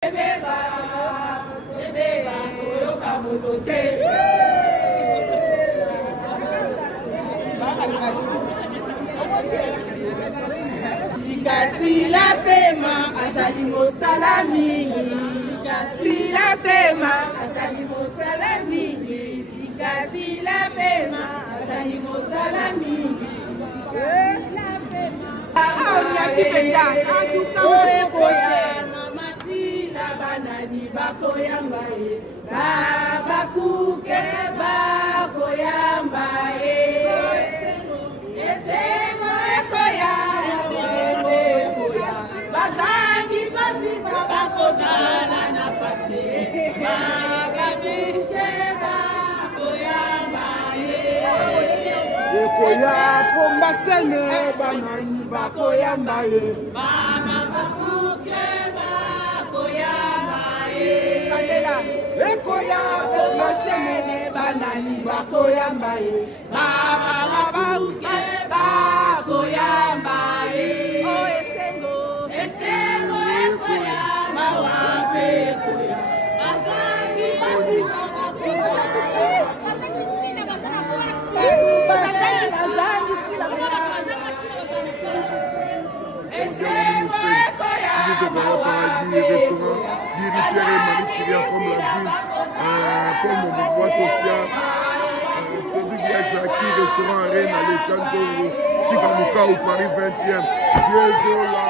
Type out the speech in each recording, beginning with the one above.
Sila pema asali mosala mingi, sila pema asali mosala mingi, sila pema asali mosala mingi. Masila banani bakoyamba ye, baba kuke bakoyamba ye, esengo ekoyamba bazangi bafisa bakozala na pasi, baba kuke bakoyamba ye, ekoya pomba sene banani bakoyamba ye, baba kuke bakoyamba ye, ekoya pomba sene banani bakoyamba ye, baba kuke bakoyamba ye, esengo ekoyamba wape ekoya bazangi bafisa bakozala comme on voit Sophia, Jackie, restaurant Arène à l'état de Chikamuka au Paris 20e. Diego là.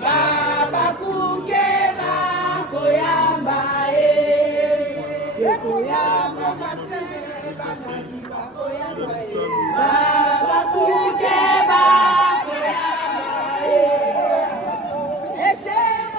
Baba kuke bakoyamba ye, ekoyamba masene basani bakoyamba ye, baba kuke bakoyamba ye, esengo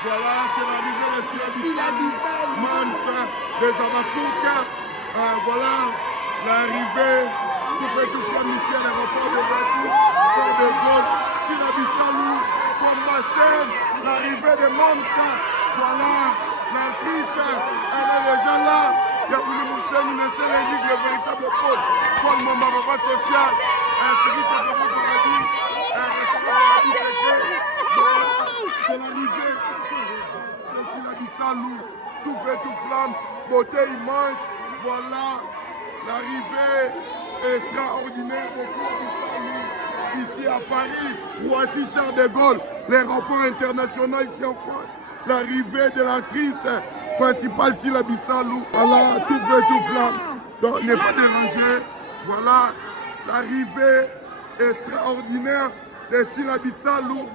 Voilà, c'est l'arrivée de Mansa des Abakuka. Voilà l'arrivée tout fait tout soit ici à l'aéroport de Bakou, Port de Gaulle, Silabissalou, Kombassem, l'arrivée de Mansa. Voilà l'artiste, les gens là, il y a voulu montrer le véritable pôle pour le moment social. Un service de paradis, un restaurant paradis. Loup, tout fait, tout flamme, beauté immense. Voilà l'arrivée extraordinaire de Sila Loup ici à Paris, Roissy Charles de Gaulle, l'aéroport international ici en France. L'arrivée de l'actrice principale Sila Loup. Voilà, tout fait, tout flamme. Donc, n'est pas dérangé. Voilà l'arrivée extraordinaire de Sila Loup,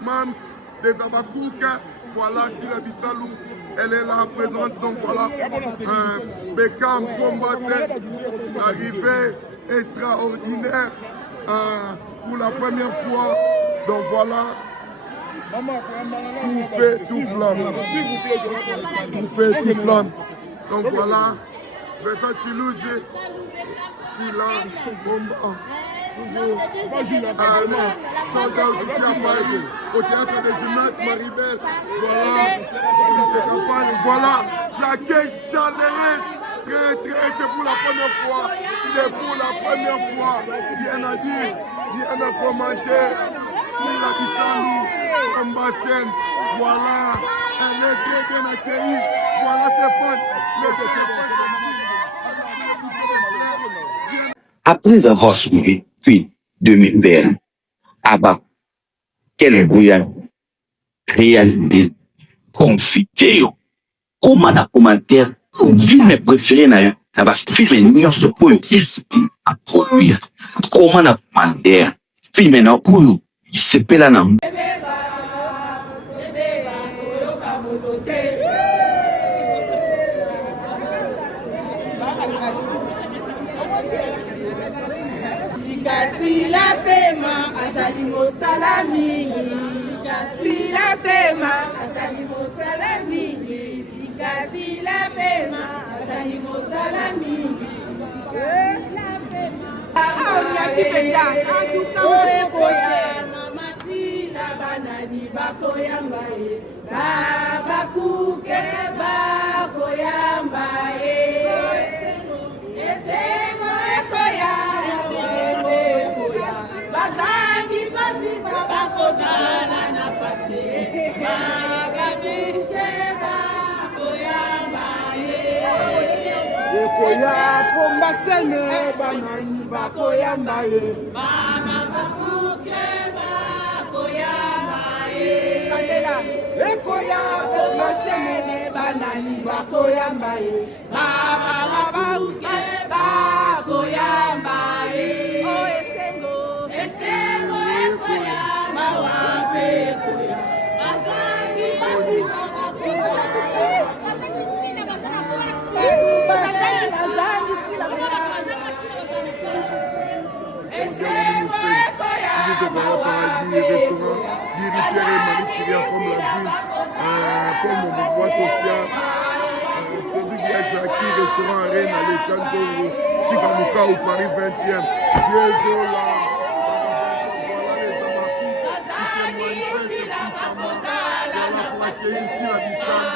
Mams des Abakouka. Voilà Sila Loup, elle est là présente. Donc voilà, Beckham combattait l'arrivée extraordinaire pour la première fois. Donc voilà, tout fait, tout flamme. Tout fait, tout flamme. Donc voilà, Vincent Chilouge, Sila Bomba. Toujours soldat aussi à Paris, au théâtre des Gymnases, Maribel. Voilà, l'accueil chaleureux, c'est pour la première fois. C'est pour la première fois. Rien à dire, rien à commenter. Sila Loup, ambassade. Voilà, elle est très bien accueillie. Voilà ses fans. Après avoir suivi puis de Mimbel, Abba, quel brouillard, réalité, confité, comment la commentaire, film préféré n'a pas film nuance pour esprit à produire, comment la commentaire, film n'a pour il se paie la nam. Sila pema asali mosala mingi, Sila pema asali mosala mingi, Sila pema asali mosala mingi. Masila banani bakoyamba ye, babakuke bakoyamba ye, esengo ekoyamba. Bazangi bazisa bakozala na pasi, bagabuke bakoyamba ye. Ekoya pombasene banani bakoyamba ye. Bagabuke bakoyamba ye. Ekoya pombasene banani bakoyamba ye. Bagabuke bakoyamba ye. Esengo ekoyamba wape koya. Bazangi bazisa bakozala. Paradis, restaurant, Pierre et Marie qui vient comme la ville, comme on voit Sophia, c'est du village Jackie, restaurant Arène à l'étage de Chikamuka au Paris 20e. Diego là, voilà pour accueillir ici la distance.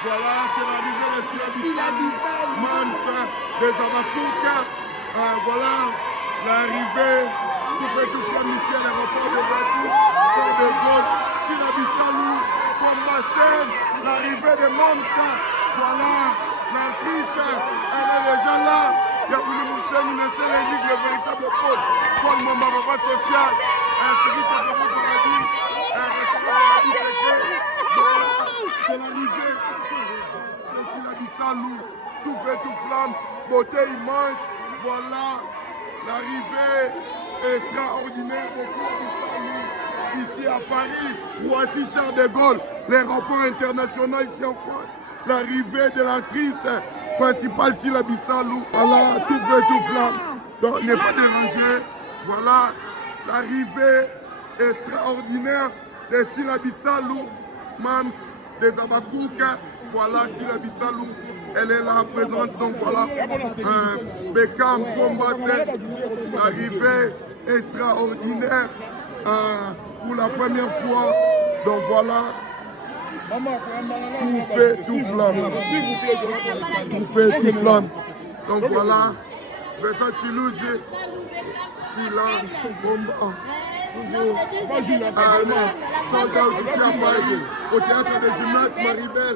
Voilà, c'est l'arrivée des Mansa, des Abakuka. Voilà, l'arrivée, tout fait tout soit ici à l'aéroport de Bakou, Port de Gaulle, Silabissalou, Kombasen, l'arrivée des Mansa. Voilà, l'actrice, elle est déjà là. Il y a voulu montrer le véritable pôle pour le moment social. Chéri, t'as pas de paradis, c'est l'arrivée de Silabissalou, tout fait tout flamme, beauté immense. Voilà l'arrivée extraordinaire de Silabissalou ici à Paris, Roissy Charles de Gaulle, l'aéroport international ici en France. L'arrivée de l'actrice principale Silabissalou. Voilà, tout fait tout flamme. Donc n'est pas dérangé. Voilà l'arrivée extraordinaire de Silabissalou, Mams des Abakuka. Voilà Silabissalou, elle est là présente. Donc voilà, Bekam Kombasen, arrivée extraordinaire pour la première fois. Donc voilà, tout fait tout flamme. Tout fait tout flamme. Donc voilà, Vincent Chilouzi, Sila, Bomba. Toujours soldat aussi à Paris, au théâtre des Gymnases, Maribel.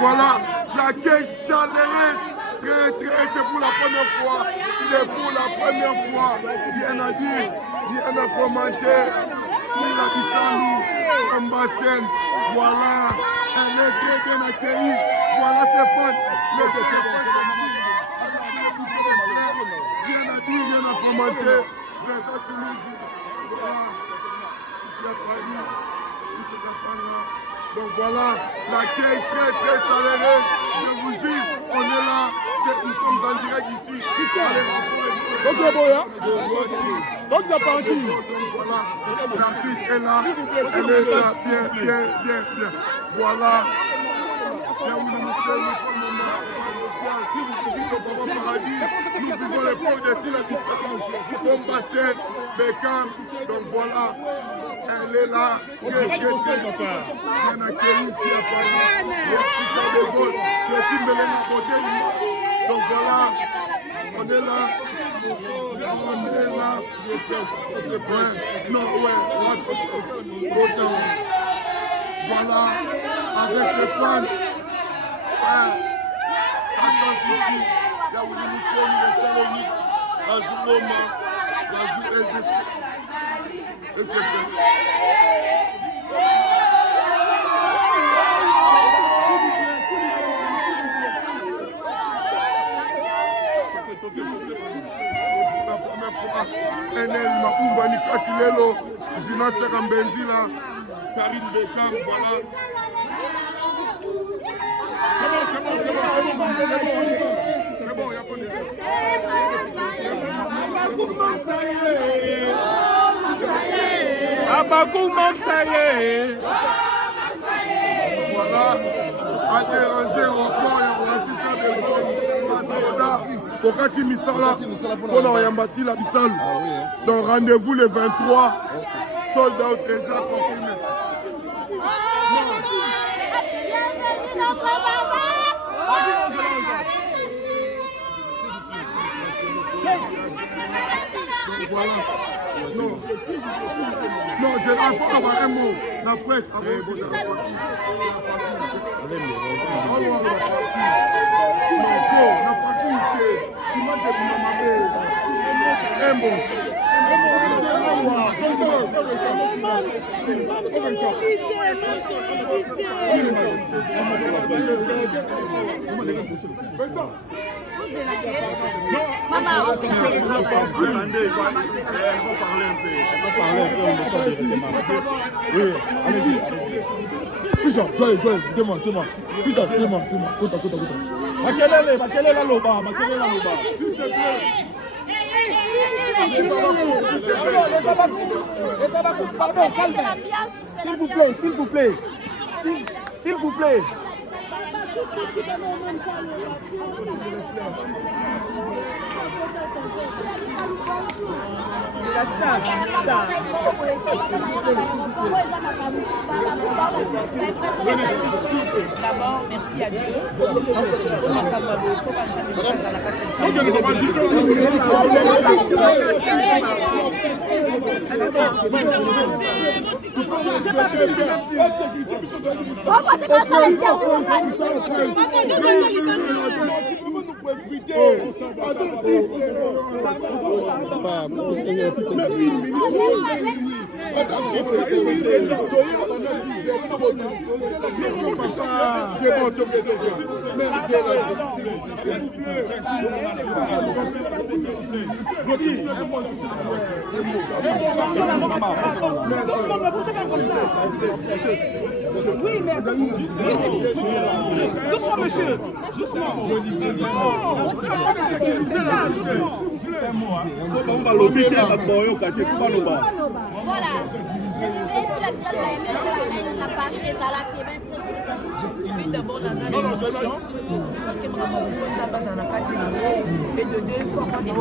Voilà, l'accueil chaleureux, c'est pour la première fois. C'est pour la première fois. Rien à dire, rien à commenter. Silabissalou, Kombasen, voilà, elle est très bien accueillie. Voilà ses fans, rien à dire, rien à commenter. Vincent Chilouzi, voilà, ici à Paris, ici à Paris. Donc voilà, l'accueil très très chaleureux. Je vous jure, on est là, nous sommes en direct ici. Donc voilà, l'artiste est là, elle est là, bien. Voilà. Nous vivons l'époque de Silabissalou, Kombasen, Bekam, donc voilà, elle est là, bien accueillie ici à Paris, de Gaulle, Christine Mélena Beauté, donc voilà, on est là, voilà, avec les fans, ça change ici. Il y a voulu nous faire universel unique, la jour Roma, la jour LDC. Et c'est fait. La première fois, Enel Makumba Nikati Lelo, Junat Serambenzila, Karine Bekam, voilà. C'est bon, il y a pas de... Voilà, à déranger encore, il y aura un système de gauche, Pokati Misala, pour Oriamba Silabissalou. Donc rendez-vous le 23, sold out déjà confirmé. Voilà. Non, il faut avoir un mot. La presse, Maman, on se S'il vous plaît. S'il vous plaît. D'abord, merci à Dieu. Oui, mais doucement, monsieur. Voilà, je disais, si la personne m'a aimé, je l'amène à Paris, mais ça l'a fait. Oui, d'abord dans une émission, parce que vraiment, ça passe en Akatino, et de deux, il faut avoir des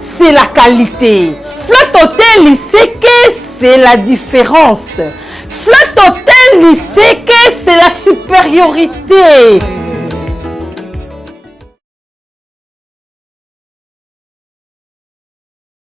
C'est la qualité. Flat Hotel, il sait que c'est la différence. Flat Hotel, il sait que c'est la supériorité.